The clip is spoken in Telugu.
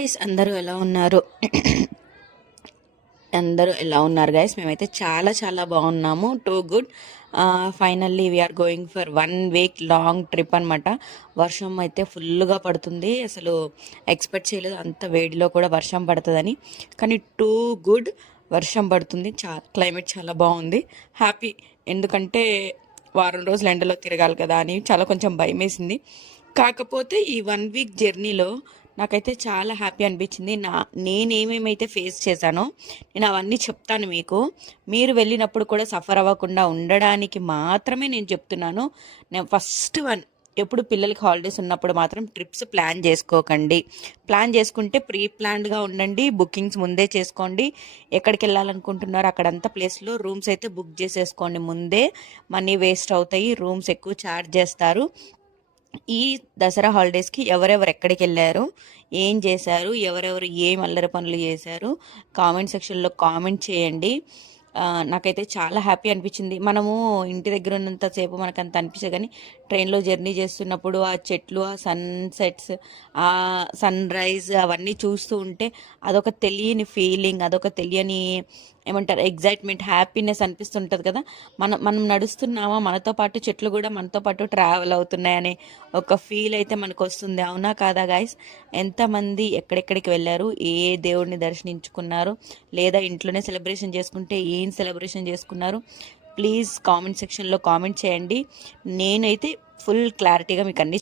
గైస్ అందరూ ఎలా ఉన్నారు? అందరూ ఎలా ఉన్నారు గైస్? మేమైతే చాలా చాలా బాగున్నాము. Too good. Finally we are going for 1 week long trip అనమాట. వర్షం అయితే ఫుల్గా పడుతుంది. అసలు ఎక్స్పెక్ట్ చేయలేదు అంత వేడిలో కూడా వర్షం పడుతుందని. కానీ టూ గుడ్, వర్షం పడుతుంది. క్లైమేట్ చాలా బాగుంది. హ్యాపీ. ఎందుకంటే వారం రోజులు ఎండలో తిరగాలి కదా అని చాలా కొంచెం భయం వేసింది. కాకపోతే ఈ 1 వీక్ జర్నీలో నాకైతే చాలా హ్యాపీ అనిపించింది. నేనేమేమైతే ఫేస్ చేశానో నేను అవన్నీ చెప్తాను మీకు. మీరు వెళ్ళినప్పుడు కూడా సఫర్ అవ్వకుండా ఉండడానికి మాత్రమే నేను చెప్తున్నాను. నేను ఫస్ట్ వన్, ఎప్పుడు పిల్లలకి హాలిడేస్ ఉన్నప్పుడు మాత్రం ట్రిప్స్ ప్లాన్ చేసుకోకండి. ప్లాన్ చేసుకుంటే ప్రీ ప్లాన్డ్గా ఉండండి. బుకింగ్స్ ముందే చేసుకోండి. ఎక్కడికి వెళ్ళాలనుకుంటున్నారో అక్కడంతా ప్లేస్లో రూమ్స్ అయితే బుక్ చేసేసుకోండి ముందే. మనీ వేస్ట్ అవుతాయి, రూమ్స్ ఎక్కువ ఛార్జ్ చేస్తారు. ఈ దసరా హాలిడేస్కి ఎవరెవరు ఎక్కడికి వెళ్ళారు, ఏం చేశారు, ఎవరెవరు ఏం అల్లరి పనులు చేశారు, కామెంట్ సెక్షన్లో కామెంట్ చేయండి. నాకైతే చాలా హ్యాపీ అనిపించింది. మనము ఇంటి దగ్గర ఉన్నంతసేపు మనకు అంత అనిపించదు, కానీ ట్రైన్లో జర్నీ చేస్తున్నప్పుడు ఆ చెట్లు, ఆ సన్సెట్స్, ఆ సన్ రైజ్ అవన్నీ చూస్తూ ఉంటే అదొక తెలియని ఫీలింగ్, అదొక తెలియని ఏమంటారు ఎగ్జైట్మెంట్, హ్యాపీనెస్ అనిపిస్తుంటుంది కదా. మనం నడుస్తున్నామా, మనతో పాటు చెట్లు కూడా మనతో పాటు ట్రావెల్ అవుతున్నాయనే ఒక ఫీల్ అయితే మనకు వస్తుంది. అవునా కాదా గాయస్? ఎంతమంది ఎక్కడెక్కడికి వెళ్ళారు, ఏ దేవుడిని దర్శించుకున్నారు, లేదా ఇంట్లోనే సెలబ్రేషన్ చేసుకుంటే ఏం సెలబ్రేషన్ చేసుకున్నారు, ప్లీజ్ కామెంట్ సెక్షన్లో కామెంట్ చేయండి. నేనైతే ఫుల్ క్లారిటీగా మీకు అన్ని